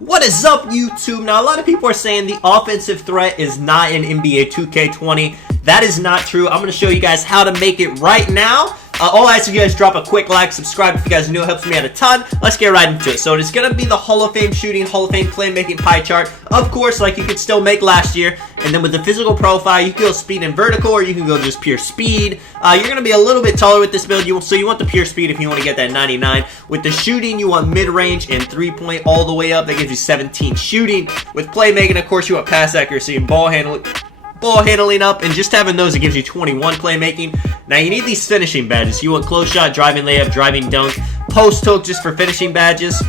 What is up, YouTube? Now, a lot of people are saying the offensive threat is not in NBA 2K20. That is not true. I'm going to show you guys how to make it right now. All I ask you guys, drop a quick like, subscribe if you guys are new. It helps me out a ton. Let's get right into it. So it's going to be the Hall of Fame shooting, Hall of Fame playmaking pie chart. Of course, like you could still make last year. And then with the physical profile, you can go speed and vertical, or you can go just pure speed. You're going to be a little bit taller with this build. So you want the pure speed if you want to get that 99. With the shooting, you want mid-range and three-point all the way up. That gives you 17 shooting. With playmaking, of course, you want pass accuracy and ball handling up, and just having those, it gives you 21 playmaking. Now you need these finishing badges. You want close shot, driving layup, driving dunk, post hook just for finishing badges,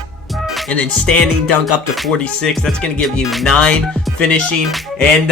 and then standing dunk up to 46. That's going to give you 9 finishing, and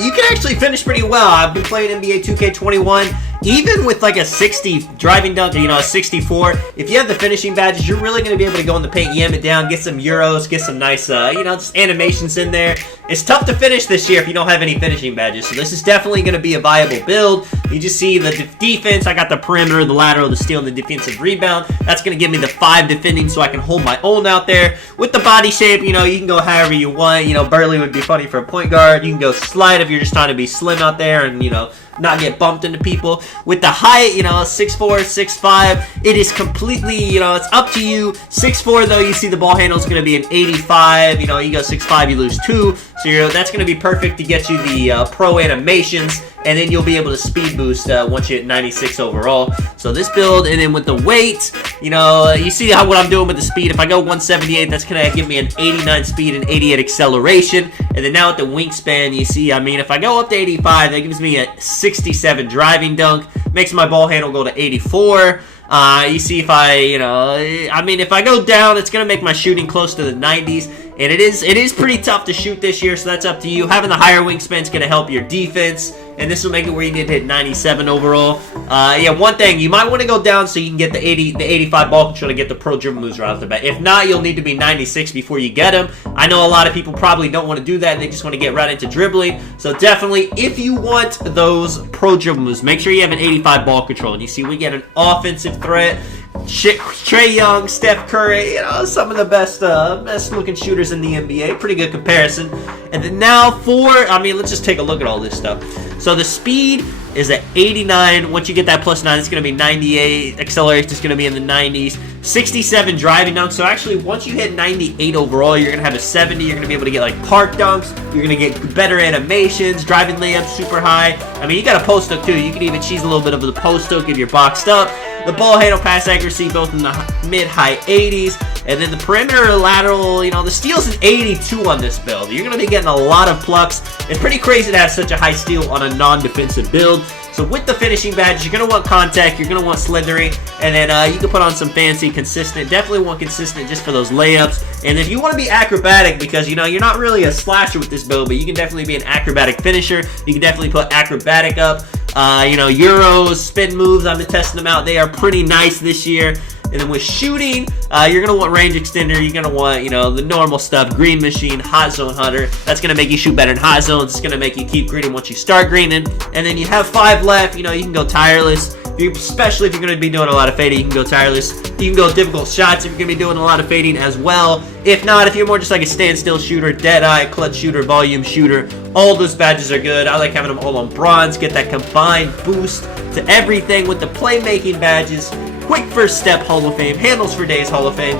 you can actually finish pretty well. I've been playing NBA 2K21. Even with like a 60 driving dunk, a 64, if you have the finishing badges, you're really going to be able to go in the paint, yam it down, get some euros, get some nice, just animations in there. It's tough to finish this year if you don't have any finishing badges, so this is definitely going to be a viable build. You just see the defense. I got the perimeter, the lateral, the steal, and the defensive rebound. That's going to give me the 5 defending so I can hold my own out there. With the body shape, you can go however you want. Burley would be funny for a point guard. You can go slide if you're just trying to be slim out there and, not get bumped into people. With the height, 6'4", 6'5", it is completely, it's up to you. 6'4", though, you see the ball handle is going to be an 85. You go 6'5", you lose 2. So that's going to be perfect to get you the pro animations, and then you'll be able to speed boost once you hit 96 overall. So this build, and then with the weight, you see what I'm doing with the speed. If I go 178, that's going to give me an 89 speed and 88 acceleration. And then now with the wingspan, you see, if I go up to 85, that gives me a 67 driving dunk, makes my ball handle go to 84. You see if if I go down, it's going to make my shooting close to the 90s. And it is pretty tough to shoot this year, so that's up to you. Having the higher wingspan is going to help your defense, and this will make it where you need to hit 97 overall. One thing, you might want to go down so you can get the 85 ball control to get the pro dribble moves right off the bat. If not, you'll need to be 96 before you get them. I know a lot of people probably don't want to do that, and they just want to get right into dribbling. So definitely, if you want those pro dribble moves, make sure you have an 85 ball control. And you see, we get an offensive threat. Trae Young, Steph Curry, some of the best looking shooters in the NBA. Pretty good comparison. And then now let's just take a look at all this stuff. So the speed is at 89. Once you get that plus 9, it's going to be 98. Acceleration is going to be in the 90s. 67 driving dunks. So actually, once you hit 98 overall, you're going to have a 70. You're going to be able to get like park dunks. You're going to get better animations. Driving layups super high. You got a post hook too. You can even cheese a little bit of the post hook if you're boxed up. The ball handle, pass accuracy, both in the mid-high 80s. And then the perimeter, lateral, the steal's an 82 on this build. You're going to be getting a lot of plucks. It's pretty crazy to have such a high steal on a non-defensive build. So with the finishing badge, you're going to want contact, you're going to want slithering, and then you can put on some fancy consistent. Definitely want consistent just for those layups. And if you want to be acrobatic, because you're not really a slasher with this build, but you can definitely be an acrobatic finisher. You can definitely put acrobatic up. Euros, spin moves, I've been testing them out. They are pretty nice this year. And then with shooting, you're going to want range extender. You're going to want, the normal stuff. Green machine, hot zone hunter. That's going to make you shoot better in hot zones. It's going to make you keep greening once you start greening. And then you have 5 left. You can go tireless. Especially if you're going to be doing a lot of fading, you can go tireless. You can go difficult shots if you're going to be doing a lot of fading as well. If not, if you're more just like a standstill shooter, dead eye, clutch shooter, volume shooter, all those badges are good. I like having them all on bronze. Get that combined boost to everything with the playmaking badges. Quick first step Hall of Fame, handles for days Hall of Fame.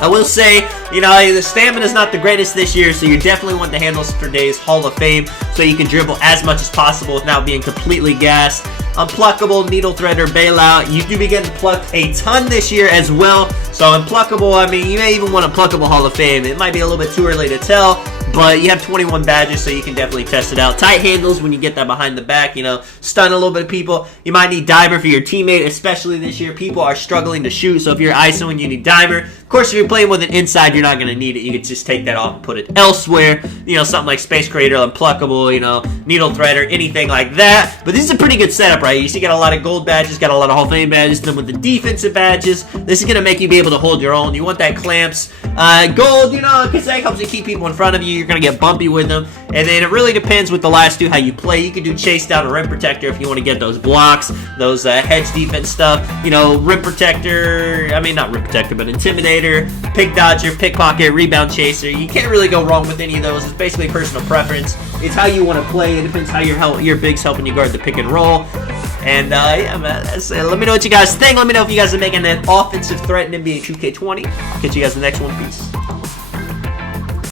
I will say, the stamina is not the greatest this year, so you definitely want the handles for days Hall of Fame so you can dribble as much as possible without being completely gassed. Unpluckable, needle threader, bailout. You do be getting plucked a ton this year as well. So unpluckable, you may even want a pluckable Hall of Fame. It might be a little bit too early to tell, but you have 21 badges, so you can definitely test it out. Tight handles when you get that behind the back, stun a little bit of people. You might need dimer for your teammate, especially this year. People are struggling to shoot, so if you're ISOing, you need dimer. Of course, if you're playing with an inside, you're not going to need it. You can just take that off and put it elsewhere. Something like Space Creator, Unpluckable, Needle Threader, anything like that. But this is a pretty good setup, right? You see, got a lot of gold badges, got a lot of Hall of Fame badges. Then with the defensive badges, this is going to make you be able to hold your own. You want that clamps. Gold, because that helps you keep people in front of you. You're going to get bumpy with them. And then it really depends with the last two how you play. You can do chase down or rim protector if you want to get those blocks, those hedge defense stuff. Rim protector, not rim protector, but intimidate. Eliminator, Pick Dodger, Pickpocket, Rebound Chaser. You can't really go wrong with any of those. It's basically personal preference. It's how you want to play. It depends how your big's helping you guard the pick and roll. And yeah, man, let me know what you guys think. Let me know if you guys are making an offensive threat in NBA 2K20. I'll catch you guys in the next one. Peace.